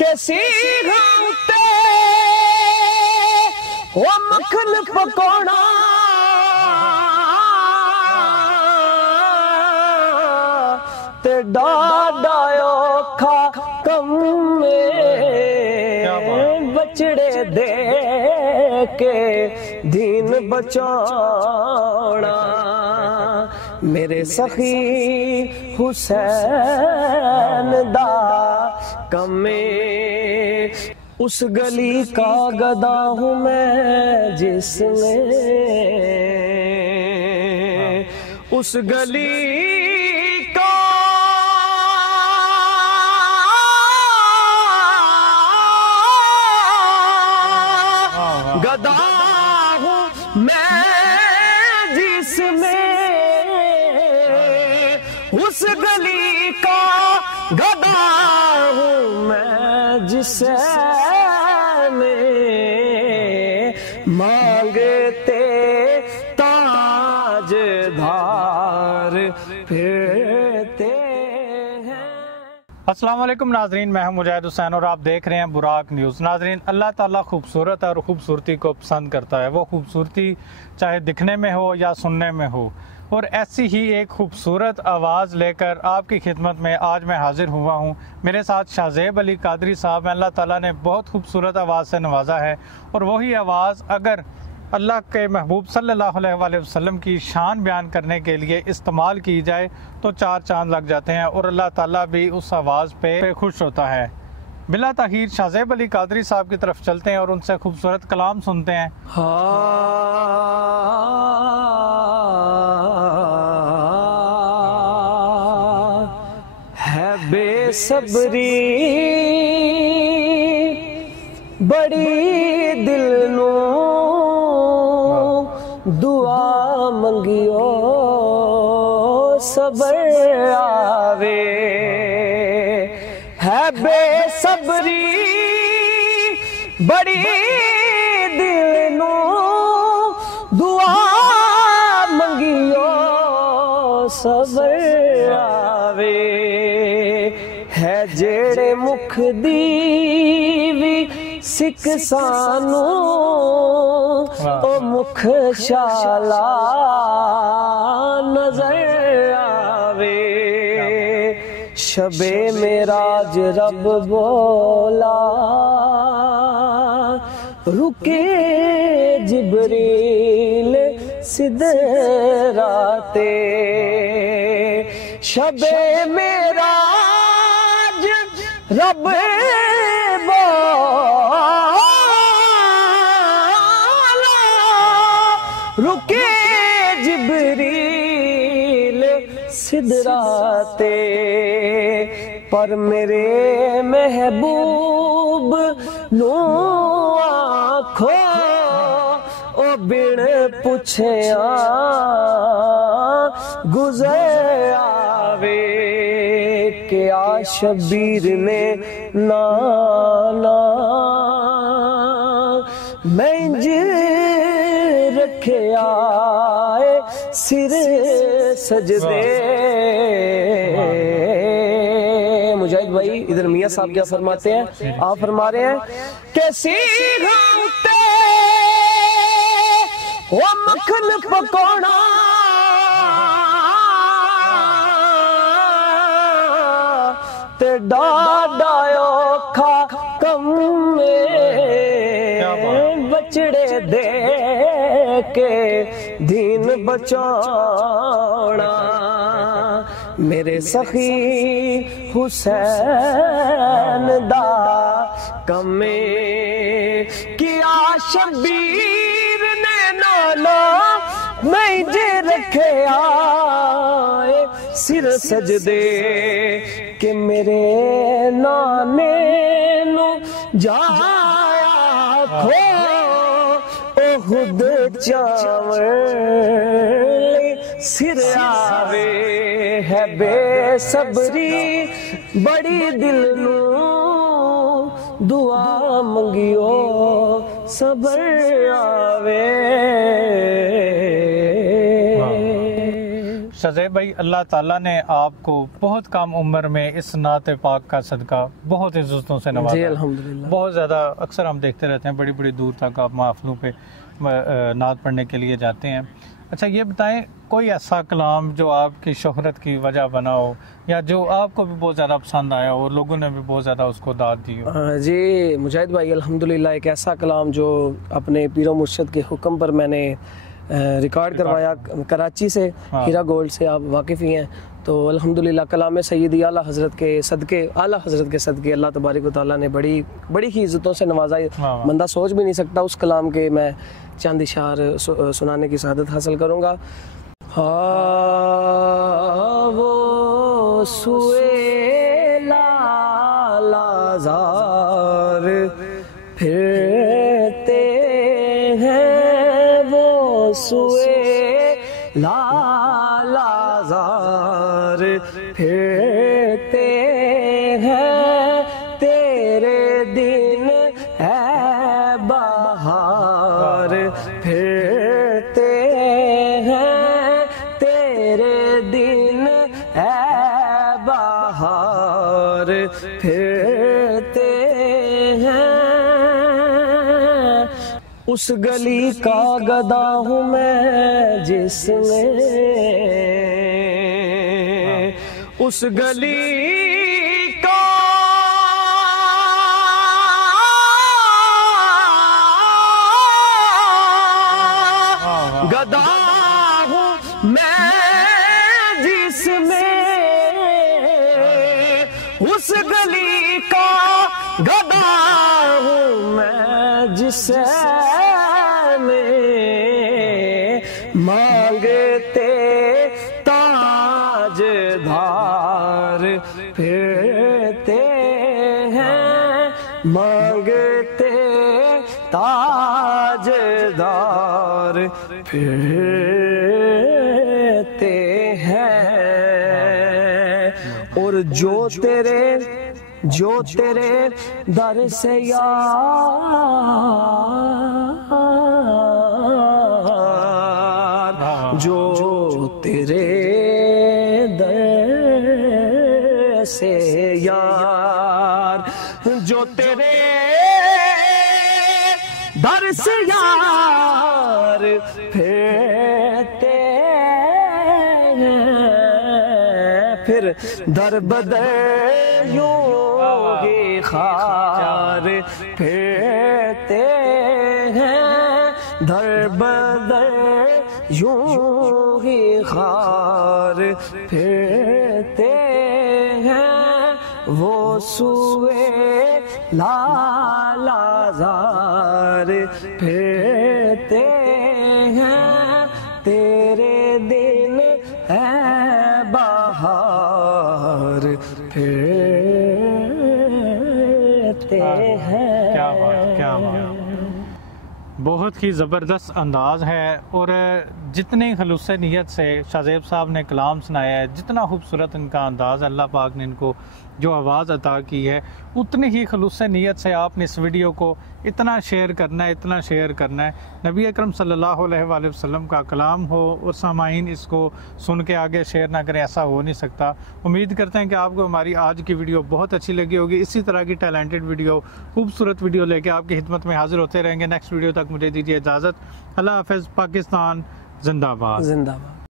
कैसी खाते वो मक्खन पकौड़ा ते डाडायो खा कम में बचड़े दे के दीन बचाना मेरे सखी हुसैन दा कमे उस गली का गदा हूँ मैं जिसमें उस गली का गदा हूँ मैं जिसमें उस गली का गदा हूँ मैं जिसे मांगते ताजदार फिरते हैं। अस्सलाम वालेकुम नाजरीन, मैं हूं मुजाहिद हुसैन और आप देख रहे हैं बुराक न्यूज़। नाजरीन, अल्लाह ताला खूबसूरत और ख़ूबसूरती को पसंद करता है। वो खूबसूरती चाहे दिखने में हो या सुनने में हो, और ऐसी ही एक खूबसूरत आवाज़ लेकर आपकी खिदमत में आज मैं हाजिर हुआ हूँ। मेरे साथ शाहज़ेब अली कादरी साहब हैं। अल्लाह ताला ने बहुत खूबसूरत आवाज़ से नवाजा है, और वही आवाज़ अगर अल्लाह के महबूब सल्लल्लाहु अलैहि वसल्लम की शान बयान करने के लिए इस्तेमाल की जाए तो चार चांद लग जाते हैं, और अल्लाह ताला भी उस आवाज़ पे खुश होता है। बिला ताखीर शाहज़ेब अली कादरी साहब की तरफ चलते हैं और उनसे खूबसूरत कलाम सुनते हैं। है बेसब्री बड़ी दिल नू दुआ मंगियो सबर आवे है बेसब्री बड़ी दिल नू दुआ मंगियो सबर आवे है जेड़े मुख दी भी सिख सानू ओ मुख शाला नजर आवे शबे मेराज रब बोला रुके जिब्रील सिदराते शबे मेराज रब बोला रुके जिब्रील सिदराते पर मेरे महबूब नू आखो ओ बिन पुछया गुजर आवे क्या शबीर ने नाना मैं इंज रखिया सिर सजदे। मुजाहिद भाई इधर मियाँ साहब क्या फरमाते हैं? आप फरमा रहे हैं कैसी खाते वो मक्खन पकौड़ा ते डाडायो खा कम में बचड़े दे के दीन बचाना मेरे सखी हुसैन दा कमे किया शबीर ने नाना मैं जे रखे आए सिर सजदे के मेरे नाने नु जाया खो ओ खुद चावल सिर आवे है बेसब्री बड़ी दिल नू दुआ मंगियो सबर आवे। शज़ेब भाई, अल्लाह ताला ने आपको बहुत कम उम्र में इस नात पाक का सदका बहुत इज्जतों से नवाजा। जी अल्हम्दुलिल्लाह। बहुत ज़्यादा अक्सर हम देखते रहते हैं, बड़ी बड़ी दूर तक आप महफिलों पे नात पढ़ने के लिए जाते हैं। अच्छा ये बताएं, कोई ऐसा कलाम जो आपकी शोहरत की वजह बना हो या जो आपको भी बहुत ज़्यादा पसंद आया हो और लोगों ने भी बहुत ज़्यादा उसको दाद दी हो? जी मुजाहिद भाई, अल्हम्दुलिल्लाह एक ऐसा कलाम जो अपने पीरो मुर्शिद के हुक्म पर मैंने रिकॉर्ड करवाया कराची से, हाँ। हीरा गोल्ड से, आप वाकिफ़ ही हैं। तो अल्हम्दुलिल्लाह कलाम सैयदी आला हज़रत के सदके, आला हज़रत के सदके अल्लाह तबारक व तआला ने बड़ी ही इज़्ज़तों से नवाजा। हाँ। बंदा सोच भी नहीं सकता। उस कलाम के मैं चंद इशार सुनाने की सआदत हासिल करूँगा। हाँ वो सुए लाज़ार फिरते हैं, वो सुए लाज़ार फिरते हैं, तेरे दिन है बहार फिरते हैं, तेरे दिन है बहार फिरते हैं। उस गली का गदा हूँ मैं जिसमें, उस गली का गदा हूँ मैं जिसमें, उस गली का गदा हूँ मैं जिसे मांगते ताजदार फिरते हैं, मांगते ताजदार फिरते हैं। और जो तेरे दर से यार, जो तेरे दर से यार, जो तेरे दर से यार फिरते हैं, फिर दर बदर यूं ही खार फिरते हैं, दर बदर यूं ही खार फिरते हैं, वो सुए लाज़ार फिरते हैं, तेरे दिन है बहार फिरते हैं। क्या बात। बहुत ही ज़बरदस्त अंदाज़ है और जितनी खलूस नीयत से शज़ेब साहब ने कलाम सुनाया है, जितना खूबसूरत इनका अंदाज़, अल्लाह पाक ने इनको जो आवाज़ अता की है, उतनी ही खलूस नीयत से आपने इस वीडियो को इतना शेयर करना है, इतना शेयर करना है। नबी अकरम सल्लल्लाहु अलैहि वसल्लम का कलाम हो और सामाईन इसको सुन के आगे शेयर ना करें, ऐसा हो नहीं सकता। उम्मीद करते हैं कि आपको हमारी आज की वीडियो बहुत अच्छी लगी होगी। इसी तरह की टैलेंटेड वीडियो, खूबसूरत वीडियो लेके आपकी खिदमत में हाजिर होते रहेंगे। नेक्स्ट वीडियो तक मुझे दीजिए इजाज़त। अल्लाह हाफ़िज़। पाकिस्तान जिंदाबाद।